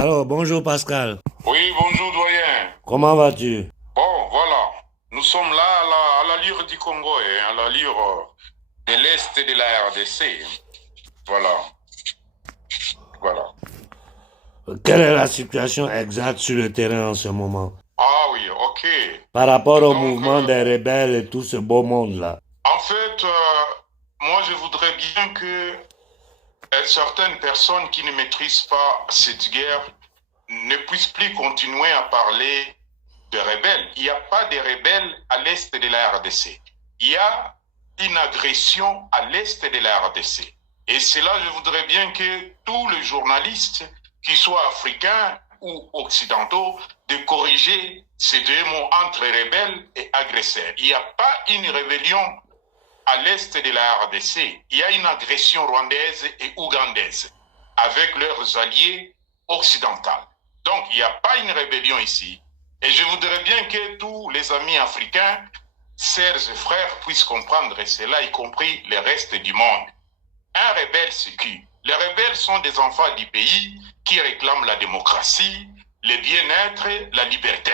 Alors, bonjour Pascal. Oui, bonjour doyen. Comment vas-tu? Bon, voilà. Nous sommes là à l'allure du Congo, à l'allure de l'Est de la RDC. Voilà, voilà. Quelle est la situation exacte sur le terrain en ce moment? Ah oui, ok. Par rapport au Donc, mouvement des rebelles et tout ce beau monde-là. en fait, moi je voudrais bien que certaines personnes qui ne maîtrisent pas cette guerre ne puissent plus continuer à parler de rebelles. Il n'y a pas de rebelles à l'Est de la RDC. Il y a une agression à l'Est de la RDC. Et c'est là, je voudrais bien que tous les journalistes, qu'ils soient africains ou occidentaux, de corriger ces deux mots entre rebelles et agresseurs. Il n'y a pas une rébellion à l'Est de la RDC. Il y a une agression rwandaise et ougandaise avec leurs alliés occidentaux. Donc, il n'y a pas une rébellion ici. Et je voudrais bien que tous les amis africains, sœurs et frères, puissent comprendre cela, y compris le reste du monde. Un rebelle, c'est qui? Les rebelles sont des enfants du pays qui réclament la démocratie, le bien-être, la liberté.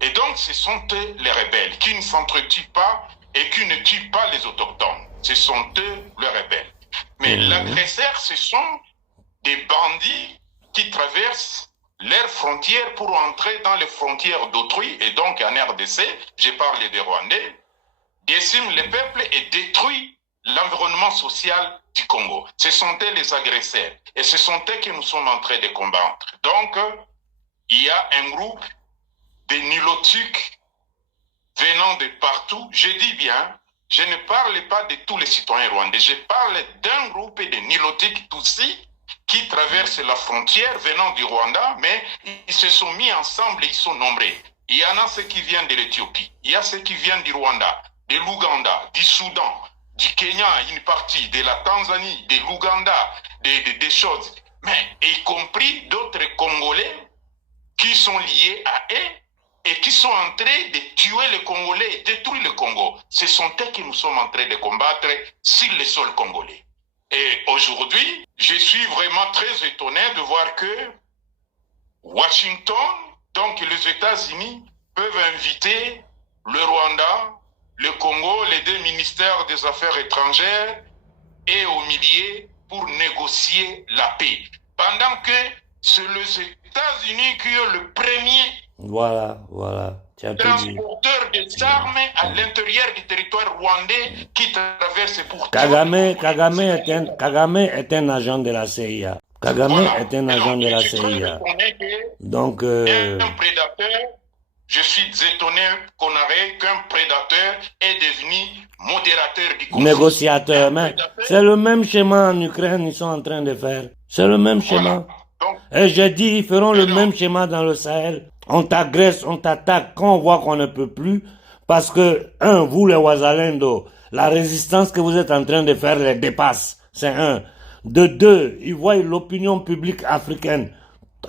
Et donc, ce sont eux les rebelles qui ne s'entretuent pas et qui ne tuent pas les autochtones. Ce sont eux les rebelles. Mais l'agresseur, ce sont des bandits qui traversent leurs frontières pour entrer dans les frontières d'autrui, et donc en RDC, je parle des Rwandais, déciment le peuple et détruisent l'environnement social du Congo. Ce sont eux les agresseurs, et ce sont eux que nous sommes en train de combattre. Donc, il y a un groupe de nilotiques venant de partout. Je dis bien, je ne parle pas de tous les citoyens rwandais, je parle d'un groupe de nilotiques Tutsis qui traversent la frontière venant du Rwanda, mais ils se sont mis ensemble et ils sont nombreux. Il y en a ceux qui viennent de l'Éthiopie, il y a ceux qui viennent du Rwanda, de l'Ouganda, du Soudan, du Kenya, une partie, de la Tanzanie, de l'Ouganda, des choses, mais y compris d'autres Congolais qui sont liés à eux et qui sont en train de tuer les Congolais et détruire le Congo. Ce sont eux que nous sommes en train de combattre sur le sol congolais. Et aujourd'hui, je suis vraiment très étonné de voir que Washington, donc les États-Unis, peuvent inviter le Rwanda, le Congo, les deux ministères des Affaires étrangères et au milieu pour négocier la paix. Pendant que c'est les États-Unis qui ont le premier Voilà. Tu as tout dit. transporteur des armes à l'intérieur du territoire rwandais qui traverse pour Kagame est un agent de la CIA. Kagame voilà. est un Et agent donc, de je la suis très CIA. étonné Donc, qu'un prédateur, je suis étonné qu'on aurait qu'un prédateur est devenu modérateur du conflit. négociateur, mais c'est le même schéma en Ukraine, ils sont en train de faire. C'est le même schéma. Donc, Et j'ai dit, ils feront le non. même schéma dans le Sahel. On t'agresse, on t'attaque quand on voit qu'on ne peut plus. Parce que, un, vous les Ouazalendo, la résistance que vous êtes en train de faire les dépasse. C'est un. De deux, ils voient l'opinion publique africaine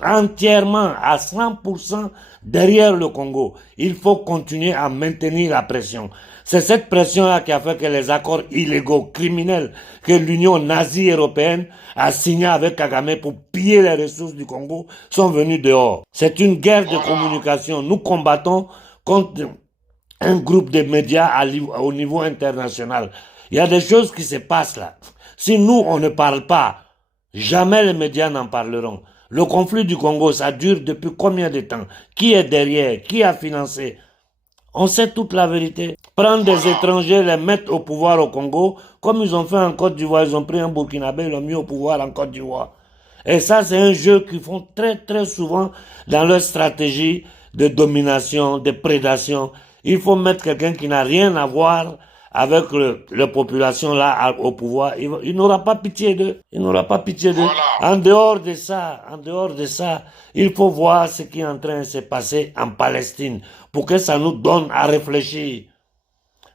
entièrement à 100% derrière le Congo. Il faut continuer à maintenir la pression. C'est cette pression-là qui a fait que les accords illégaux, criminels, que l'Union nazie européenne a signé avec Kagame pour piller les ressources du Congo, sont venus dehors. C'est une guerre de communication. Nous combattons contre un groupe de médias au niveau international. Il y a des choses qui se passent là. Si nous, on ne parle pas, jamais les médias n'en parleront. Le conflit du Congo, ça dure depuis combien de temps? Qui est derrière? Qui a financé? On sait toute la vérité. Prendre des étrangers, les mettre au pouvoir au Congo, comme ils ont fait en Côte d'Ivoire, ils ont pris un Burkinabé, ils l'ont mis au pouvoir en Côte d'Ivoire. Et ça, c'est un jeu qu'ils font très souvent dans leur stratégie de domination, de prédation. Il faut mettre quelqu'un qui n'a rien à voir avec la population là au pouvoir. Il n'aura pas pitié d'eux. Il n'aura pas pitié d'eux. En dehors de ça, il faut voir ce qui est en train de se passer en Palestine pour que ça nous donne à réfléchir.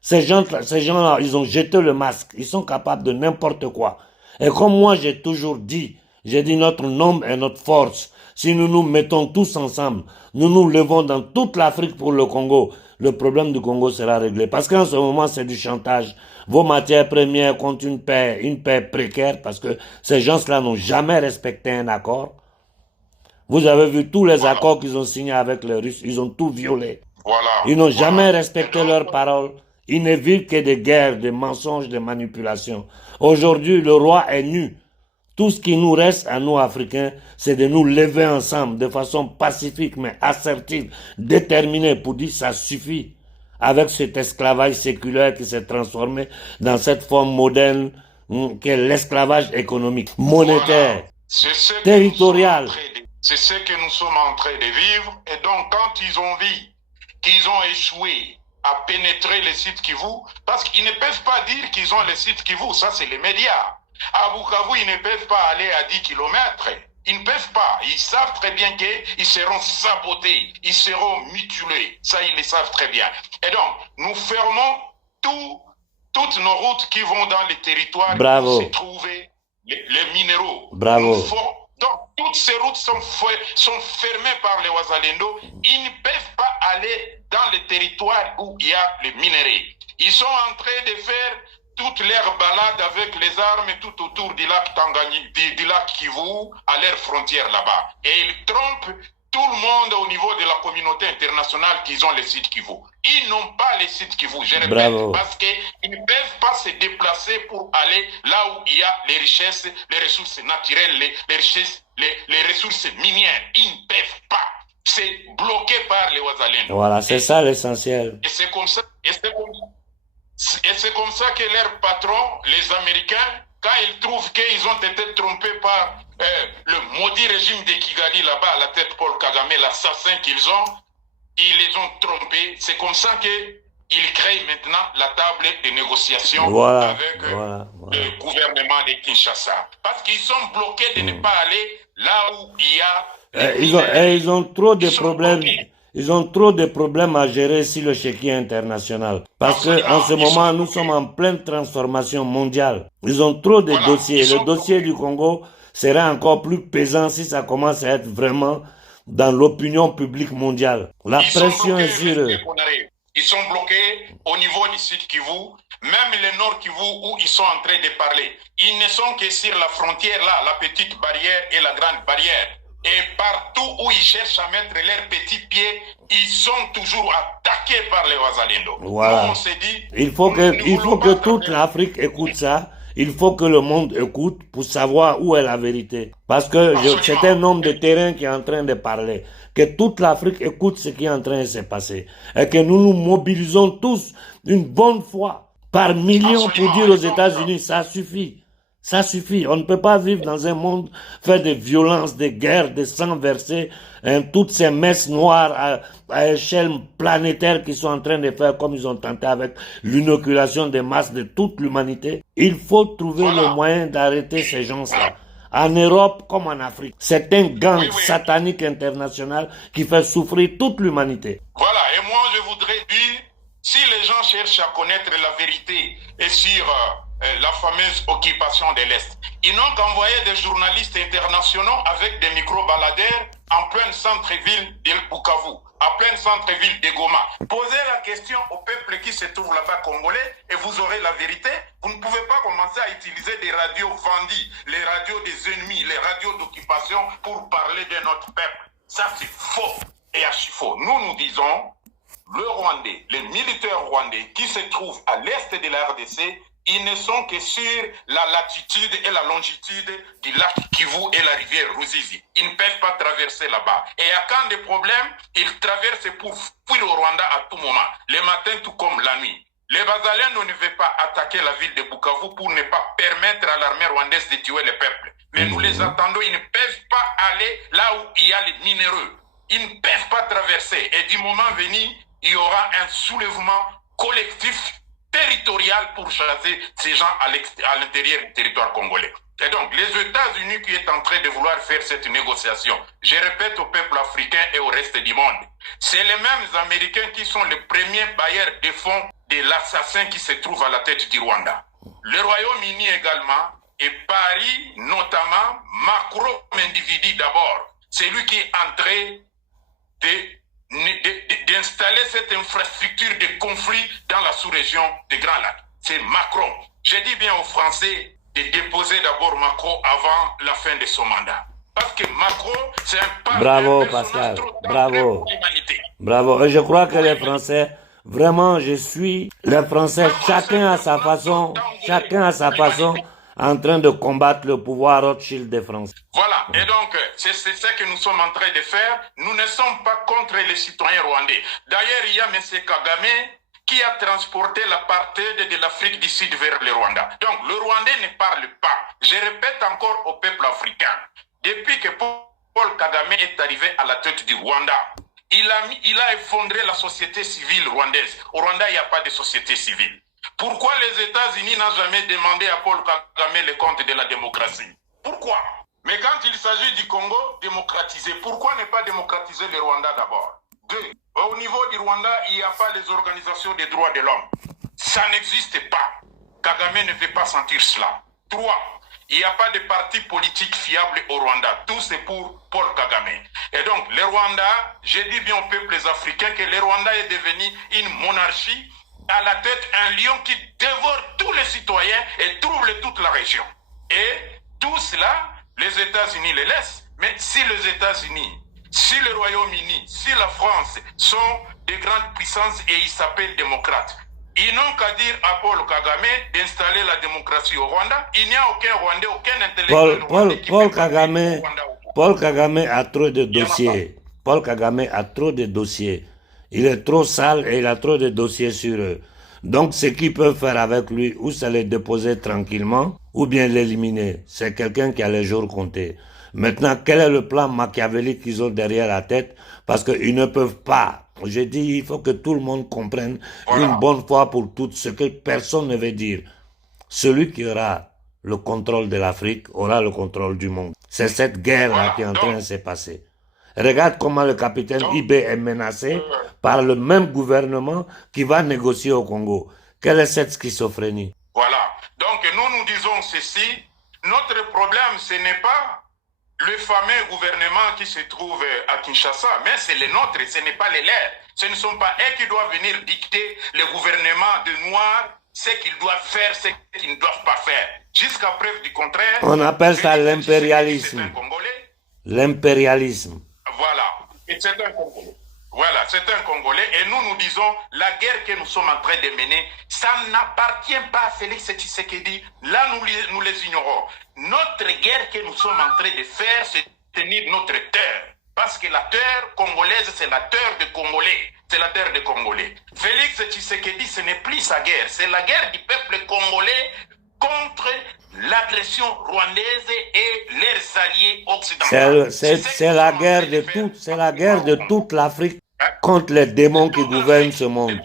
Ces gens-là, ils ont jeté le masque. Ils sont capables de n'importe quoi. Et comme moi, j'ai toujours dit, j'ai dit notre nombre et notre force. Si nous nous mettons tous ensemble, nous nous levons dans toute l'Afrique pour le Congo, le problème du Congo sera réglé. Parce qu'en ce moment, c'est du chantage. Vos matières premières contre une paix précaire, parce que ces gens-là n'ont jamais respecté un accord. Vous avez vu tous les accords qu'ils ont signés avec les Russes, ils ont tout violé. Voilà. Ils n'ont jamais respecté Et donc, leurs paroles. Ils ne vivent que des guerres, des mensonges, des manipulations. Aujourd'hui, le roi est nu. Tout ce qui nous reste à nous, Africains, c'est de nous lever ensemble de façon pacifique, mais assertive, déterminée pour dire ça suffit. Avec cet esclavage séculaire qui s'est transformé dans cette forme moderne qu'est l'esclavage économique, monétaire, voilà. C'est territorial. ce que nous sommes en train de vivre. Et donc, quand ils ont vu qu'ils ont échoué à pénétrer les sites Kivu, parce qu'ils ne peuvent pas dire qu'ils ont les sites Kivu, ça c'est les médias. À Bukavu, ils ne peuvent pas aller à 10 kilomètres. Ils ne peuvent pas. Ils savent très bien qu'ils seront sabotés, ils seront mutilés. Ça, ils le savent très bien. Et donc, nous fermons toutes nos routes qui vont dans les territoires où se trouvent les minéraux. Bravo. Donc, toutes ces routes sont fermées par les Wazalendo. Ils ne peuvent pas aller dans les territoires où il y a les minéraux. Ils sont en train de faire toutes leurs balades avec les armes tout autour du lac Tanganyika, du lac Kivu, à leurs frontières là-bas. Et ils trompent tout le monde au niveau de la communauté internationale qu'ils ont les sites Kivu. Ils n'ont pas les sites Kivu, je répète, Bravo. parce qu'ils ne peuvent pas se déplacer pour aller là où il y a les richesses, les ressources naturelles, les richesses, les ressources minières. Ils ne peuvent pas. C'est bloqué par les Wazalendo. Voilà, c'est ça l'essentiel. Et c'est comme ça. Et c'est comme ça que leurs patrons, les Américains, quand ils trouvent qu'ils ont été trompés par le maudit régime de Kigali là-bas, à la tête Paul Kagame, l'assassin qu'ils ont, ils les ont trompés. C'est comme ça qu'ils créent maintenant la table de négociation avec le gouvernement de Kinshasa. Parce qu'ils sont bloqués de ne pas aller là où il y a... Ils ont trop de problèmes. Ils ont trop de problèmes à gérer sur le chéquier international. Parce qu'en ce moment, nous sommes en pleine transformation mondiale. Ils ont trop de dossiers. Le dossier du Congo sera encore plus pesant si ça commence à être vraiment dans l'opinion publique mondiale. La pression est sur eux. Ils sont bloqués au niveau du sud Kivu, même le nord Kivu où ils sont en train de parler. Ils ne sont que sur la frontière là, la petite barrière et la grande barrière. Et partout où ils cherchent à mettre leurs petits pieds, ils sont toujours attaqués par les Wazalendo. Voilà. Nous, on s'est dit... Il faut que toute l'Afrique écoute ça. Il faut que le monde écoute pour savoir où est la vérité. Parce que c'est un homme de terrain qui est en train de parler. Que toute l'Afrique écoute ce qui est en train de se passer. Et que nous nous mobilisons tous une bonne fois par millions pour dire aux États-Unis, ça suffit. Ça suffit. On ne peut pas vivre dans un monde fait de violence, de guerre, de sang versé, toutes ces messes noires à échelle planétaire qu'ils sont en train de faire comme ils ont tenté avec l'inoculation des masses de toute l'humanité. Il faut trouver le moyen d'arrêter ces gens-là. En Europe comme en Afrique. C'est un gang satanique international qui fait souffrir toute l'humanité. Voilà, et moi je voudrais dire, si les gens cherchent à connaître la vérité et sur la fameuse occupation de l'Est, ils n'ont qu'envoyé des journalistes internationaux avec des micro-baladeurs en plein centre-ville de Bukavu, en plein centre-ville de Goma. Posez la question au peuple qui se trouve là-bas congolais et vous aurez la vérité. Vous ne pouvez pas commencer à utiliser des radios vendues, les radios des ennemis, les radios d'occupation pour parler de notre peuple. Ça c'est faux et archi faux. Nous disons, le Rwandais, les militaires rwandais qui se trouvent à l'est de la RDC, ils ne sont que sur la latitude et la longitude du lac Kivu et la rivière Ruzizi. Ils ne peuvent pas traverser là-bas. Et à quand des problèmes, ils traversent pour fuir au Rwanda à tout moment, le matin tout comme la nuit. Les Bazaliens ne veulent pas attaquer la ville de Bukavu pour ne pas permettre à l'armée rwandaise de tuer le peuple. Mais nous les attendons, ils ne peuvent pas aller là où il y a les minéraux. Ils ne peuvent pas traverser. Et du moment venu, il y aura un soulèvement collectif territorial pour chasser ces gens à l'intérieur du territoire congolais. Et donc, les États-Unis qui est en train de vouloir faire cette négociation, je répète au peuple africain et au reste du monde, c'est les mêmes Américains qui sont les premiers bailleurs de fonds de l'assassin qui se trouve à la tête du Rwanda. Le Royaume-Uni également, et Paris notamment, Macron individu d'abord, c'est lui qui est en train d'installer cette infrastructure de conflit dans la sous-région des Grands Lacs. C'est Macron. Je dis bien aux Français de déposer d'abord Macron avant la fin de son mandat. Parce que Macron, c'est un Bravo, personnage Pascal. trop dangereux Bravo. pour l'humanité. Bravo. Et je crois que les Français, vraiment, je suis les Français, chacun à sa façon, en train de combattre le pouvoir Rothschild des Français. Voilà, et donc c'est ça que nous sommes en train de faire. Nous ne sommes pas contre les citoyens rwandais. D'ailleurs, il y a M. Kagame qui a transporté l'apartheid de l'Afrique du Sud vers le Rwanda. Donc le Rwandais ne parle pas. Je répète encore au peuple africain. Depuis que Paul Kagame est arrivé à la tête du Rwanda, il a effondré la société civile rwandaise. Au Rwanda, il n'y a pas de société civile. Pourquoi les États-Unis n'ont jamais demandé à Paul Kagame le compte de la démocratie? Pourquoi? Mais quand il s'agit du Congo, démocratiser. Pourquoi ne pas démocratiser le Rwanda d'abord? 2. Au niveau du Rwanda, il n'y a pas les organisations des droits de l'homme. Ça n'existe pas. Kagame ne fait pas sentir cela. 3. Il n'y a pas de parti politique fiable au Rwanda. Tout c'est pour Paul Kagame. Et donc, le Rwanda, je dis bien aux peuples africains que le Rwanda est devenu une monarchie, à la tête un lion qui dévore tous les citoyens et trouble toute la région. Et tout cela, les États-Unis les laissent. Mais si les États-Unis, si le Royaume-Uni, si la France sont des grandes puissances et ils s'appellent démocrates, ils n'ont qu'à dire à Paul Kagame d'installer la démocratie au Rwanda. Il n'y a aucun Rwandais, aucun intellectuel rwandais qui peut parler au Rwanda. Paul Kagame a trop de dossiers. Paul Kagame a trop de dossiers. Il est trop sale et il a trop de dossiers sur eux. Donc, ce qu'ils peuvent faire avec lui, ou c'est les déposer tranquillement, ou bien l'éliminer. C'est quelqu'un qui a les jours comptés. Maintenant, quel est le plan machiavélique qu'ils ont derrière la tête? Parce qu'ils ne peuvent pas. Je dis, il faut que tout le monde comprenne une bonne fois pour toutes ce que personne ne veut dire. Celui qui aura le contrôle de l'Afrique aura le contrôle du monde. C'est cette guerre-là qui est en train de se passer. Regarde comment le capitaine Ibé est menacé par le même gouvernement qui va négocier au Congo. Quelle est cette schizophrénie? Voilà. Donc nous disons ceci. Notre problème, ce n'est pas le fameux gouvernement qui se trouve à Kinshasa, mais c'est le nôtre, ce n'est pas les leurs. Ce ne sont pas eux qui doivent venir dicter le gouvernement de Noirs, ce qu'ils doivent faire, ce qu'ils ne doivent pas faire. Jusqu'à preuve du contraire. On appelle ça l'impérialisme. L'impérialisme. Voilà. Et c'est un Congolais. Voilà, c'est un Congolais. Et nous disons, la guerre que nous sommes en train de mener, ça n'appartient pas à Félix Tshisekedi. Là, nous les ignorons. Notre guerre que nous sommes en train de faire, c'est tenir notre terre. Parce que la terre congolaise, c'est la terre des Congolais. C'est la terre des Congolais. Félix Tshisekedi, ce n'est plus sa guerre. C'est la guerre du peuple congolais contre l'agression rwandaise et leurs alliés occidentaux. C'est la guerre de tout, c'est la guerre de toute l'Afrique contre les démons qui gouvernent ce monde.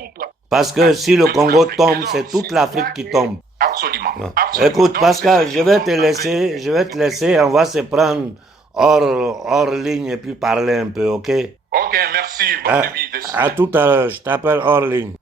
Parce que si le Congo tombe, c'est toute l'Afrique qui tombe. Absolument. Écoute, Pascal, je vais te laisser, on va se prendre hors ligne et puis parler un peu, ok? Ok, merci. Bonne nuit. À tout à l'heure, je t'appelle hors ligne.